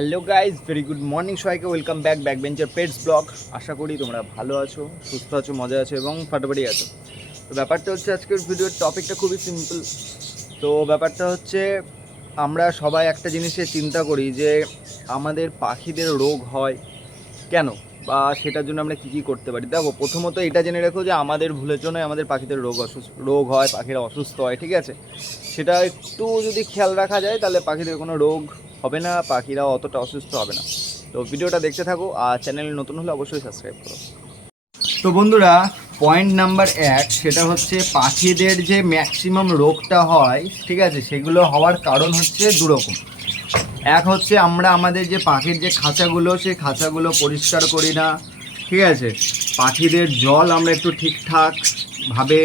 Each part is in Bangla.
Hello guys very good morning সবাইকে welcome back back bencher pets blog আশা করি তোমরা ভালো আছো, সুস্থ আছো মজা আছো এবং ফাটাফাটি আছো। তো ব্যাপারটা হচ্ছে আজকের ভিডিওর টপিকটা খুবই সিম্পল তো ব্যাপারটা হচ্ছে, আমরা সবাই একটা জিনিসে চিন্তা করি যে, আমাদের পাখিদের রোগ হয় কেন? বা সেটার জন্য আমরা কী কী করতে পারি? দেখো, প্রথমত এটা জেনে রেখো যে আমাদের ভুলের জন্য আমাদের পাখিদের রোগ অসুস্থ, রোগ হয়, পাখিরা অসুস্থ হয়, ঠিক আছে? সেটা একটু যদি খেয়াল রাখা যায়, তাহলে পাখিদের কোনো রোগ হবে না পাখিরা অতটা অসুস্থ হবে না। তো ভিডিওটা দেখতে থাকো আর চ্যানেল নতুন হলে অবশ্যই সাবস্ক্রাইব করো। তো বন্ধুরা পয়েন্ট নাম্বার এক, সেটা হচ্ছে পাখিদের যে ম্যাক্সিমাম রোগটা হয়, ঠিক আছে, সেগুলো হওয়ার কারণ হচ্ছে দুরকম। এক হচ্ছে আমরা আমাদের যে পাখির যে খাঁচাগুলো, সেই খাঁচাগুলো পরিষ্কার করি না, ঠিক আছে। পাখিদের জল আমরা একটু ঠিকঠাক ভাবে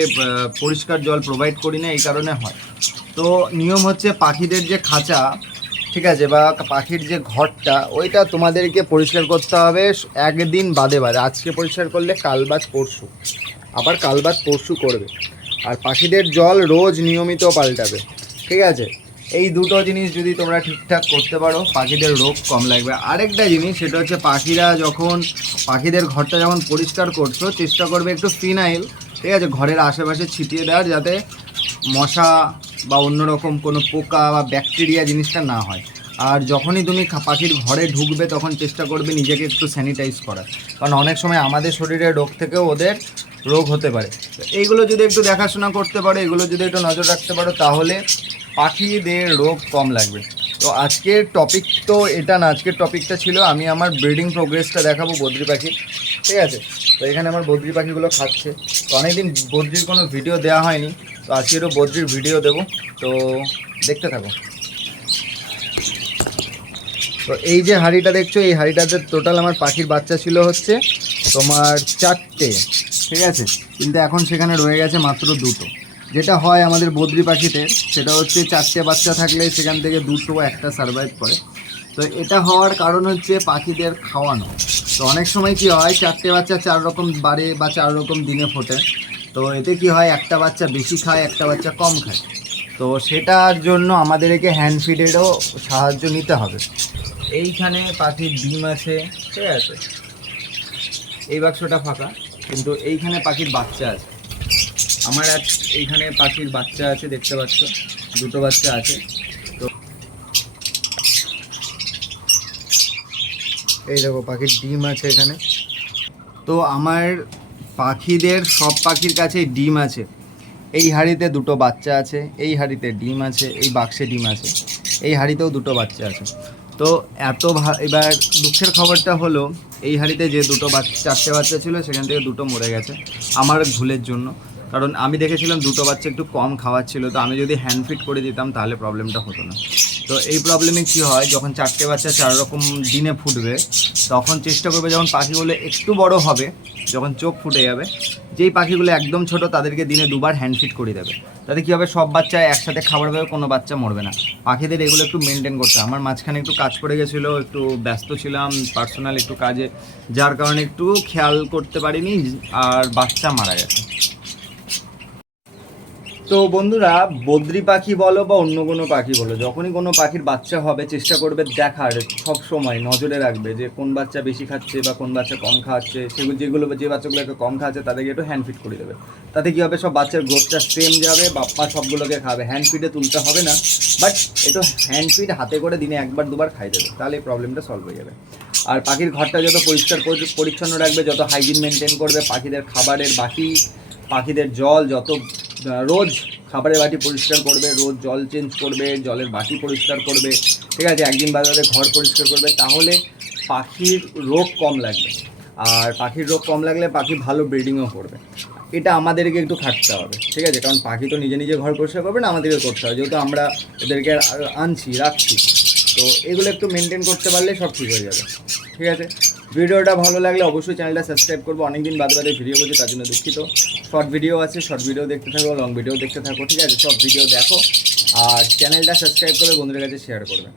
পরিষ্কার জল প্রোভাইড করি না, এই কারণে হয়। তো নিয়ম হচ্ছে পাখিদের যে খাঁচা ঠিক আছে, বা পাখির যে ঘরটা, ওইটা তোমাদেরকে পরিষ্কার করতে হবে একদিন বাদে বাদে। আজকে পরিষ্কার করলে কাল বাদ পরশু। আবার কাল বাদ পরশু করবে। আর পাখিদের জল রোজ নিয়মিত পাল্টাবে। ঠিক আছে? এই দুটো জিনিস যদি তোমরা ঠিকঠাক করতে পারো, পাখিদের রোগ কম লাগবে। আরেকটা জিনিস, সেটা হচ্ছে পাখিরা যখন, পাখিদের ঘরটা যখন পরিষ্কার করছ, চেষ্টা করবে একটু ফিনাইল, ঠিক আছে, ঘরের আশেপাশে ছিটিয়ে দেওয়ার যাতে মশা বা অন্যরকম কোনো পোকা বা ব্যাকটেরিয়া জিনিসটা না হয়। আর যখনই তুমি পাখির ঘরে ঢুকবে, তখন চেষ্টা করবে নিজেকে একটু স্যানিটাইজ করার। কারণ অনেক সময় আমাদের শরীরের রোগ থেকেও ওদের রোগ হতে পারে। এইগুলো যদি একটু দেখাশোনা করতে পারো, এগুলো যদি একটু নজর রাখতে পারো, তাহলে পাখিদের রোগ কম লাগবে। তো আজকের টপিক তো এটা না, আজকের টপিকটা ছিল আমি আমার ব্রিডিং প্রোগ্রেসটা দেখাবো বদ্রি পাখি। ঠিক আছে? তো এখানে আমার বদ্রি পাখিগুলো খাচ্ছে। তো অনেকদিন বদ্রির কোনো ভিডিও দেওয়া হয়নি। তো আজকেরও বদ্রির ভিডিও দেবো। তো দেখতে থাকো। তো এই যে হাঁড়িটা দেখছ, এই হাঁড়িটাতে টোটাল আমার পাখির বাচ্চা ছিল হচ্ছে তোমার চারটে। ঠিক আছে? কিন্তু এখন সেখানে রয়ে গেছে মাত্র দুটো। যেটা হয় আমাদের বদ্রি পাখিতে, সেটা হচ্ছে চারটে বাচ্চা থাকলে সেখান থেকে দুটো একটা সার্ভাইভ করে। তো এটা হওয়ার কারণ হচ্ছে পাখিদের খাওয়ানো। তো অনেক সময় কি হয়, চারটে বাচ্চা চার রকম বাড়ে বা চার রকম দিনে ফোটে। তো এতে কি হয়, একটা বাচ্চা বেশি খায়, একটা বাচ্চা কম খায়। তো সেটার জন্য আমাদেরকে হ্যান্ড ফিডেরও সাহায্য নিতে হবে। এইখানে পাখির ডিম আছে, ঠিক আছে? এই বাক্সটা ফাঁকা, কিন্তু এইখানে পাখির বাচ্চা আছে। আমার আজ এইখানে পাখির বাচ্চা আছে, দেখতে পাচ্ছ? দুটো বাচ্চা আছে। তো এই দেখো, পাখির ডিম আছে এখানে। তো আমার পাখিদের, সব পাখির কাছেই ডিম আছে। এই হাঁড়িতে দুটো বাচ্চা আছে, এই হাঁড়িতে ডিম আছে, এই বাক্সে ডিম আছে, এই হাঁড়িতেও দুটো বাচ্চা আছে। তো এত এবার দুঃখের খবরটা হলো, এই হাঁড়িতে যে দুটো বাচ্চা চারটে বাচ্চা ছিল, সেখান থেকে দুটো মরে গেছে, আমার ভুলের জন্য। কারণ আমি দেখেছিলাম দুটো বাচ্চা একটু কম খাওয়াচ্ছিল, তো আমি যদি হ্যান্ড ফিট করে দিতাম, তাহলে প্রবলেমটা হতো না। তো এই প্রবলেমে কী হয়? যখন চারটে বাচ্চা চার রকম দিনে ফুটবে, তখন চেষ্টা করবে যখন পাখিগুলো একটু বড় হবে, যখন চোখ ফুটে যাবে, যেই পাখিগুলো একদম ছোট তাদেরকে দিনে দুবার হ্যান্ড ফিট করে দেবে। তাতে কী হবে? সব বাচ্চা একসাথে খাবার পাবে কোনো বাচ্চা মরবে না। পাখিদের এগুলো একটু মেনটেন করতে। আমার মাঝখানে একটু কাজ পড়ে গেছিল, একটু ব্যস্ত ছিলাম পার্সোনাল একটু কাজে, যার কারণে একটু খেয়াল করতে পারিনি, আর বাচ্চা মারা গেছে। তো বন্ধুরা, বদ্রি পাখি বলো বা অন্য কোনো পাখি বলো, যখনই কোনো পাখির বাচ্চা হবে, চেষ্টা করবে দেখার সব সময়, নজরে রাখবে যে কোন বাচ্চা বেশি খাচ্ছে বা কোন বাচ্চা কম খাচ্ছে। সেগুলো যেগুলো যে বাচ্চাগুলোকে কম খাচ্ছে, তাদেরকে একটু হ্যান্ড ফিট করে দেবে। তাতে কী হবে, সব বাচ্চার গ্রোথটা সেম যাবে, বাপ্পা সবগুলোকে খাবে। হ্যান্ড ফিডে তুলতে হবে না বাট একটু হ্যান্ড ফিড হাতে করে দিনে একবার, দুবার খাই দেবে। তাহলে এই প্রবলেমটা সলভ হয়ে যাবে। আর পাখির ঘরটা যত পরিষ্কার পরিচ্ছন্ন রাখবে, যত হাইজিন মেনটেন করবে, পাখিদের খাবারের বাকি পাখিদের জল যত রোজ খাবারের বাটি পরিষ্কার করবে, রোজ জল চেঞ্জ করবে, জলের বাটি পরিষ্কার করবে, ঠিক আছে? একদিন বাদে ঘর পরিষ্কার করবে, তাহলে পাখির রোগ কম লাগবে। আর পাখির রোগ কম লাগলে পাখি ভালো ব্রিডিংও করবে। এটা আমাদেরকে একটু খাটতে হবে, ঠিক আছে? কারণ পাখি তো নিজে নিজে ঘর পরিষ্কার করবে না, আমাদেরকে করতে হবে। যেহেতু আমরা এদেরকে আনছি, রাখছি, তো এগুলো একটু মেনটেন করতে পারলে সব ঠিক হয়ে যাবে, ঠিক আছে? ভিডিওটা ভালো লাগলে অবশ্যই চ্যানেলটা সাবস্ক্রাইব করব। অনেকদিন বাদে বাদে ভিডিও করছি, তার জন্য দুঃখিত। শর্ট ভিডিও আছে, শর্ট ভিডিও দেখতে থাকো, লং ভিডিও দেখতে থাকো, ঠিক আছে? সব ভিডিও দেখো, আর চ্যানেলটা সাবস্ক্রাইব করে বন্ধুদের কাছে শেয়ার করবে।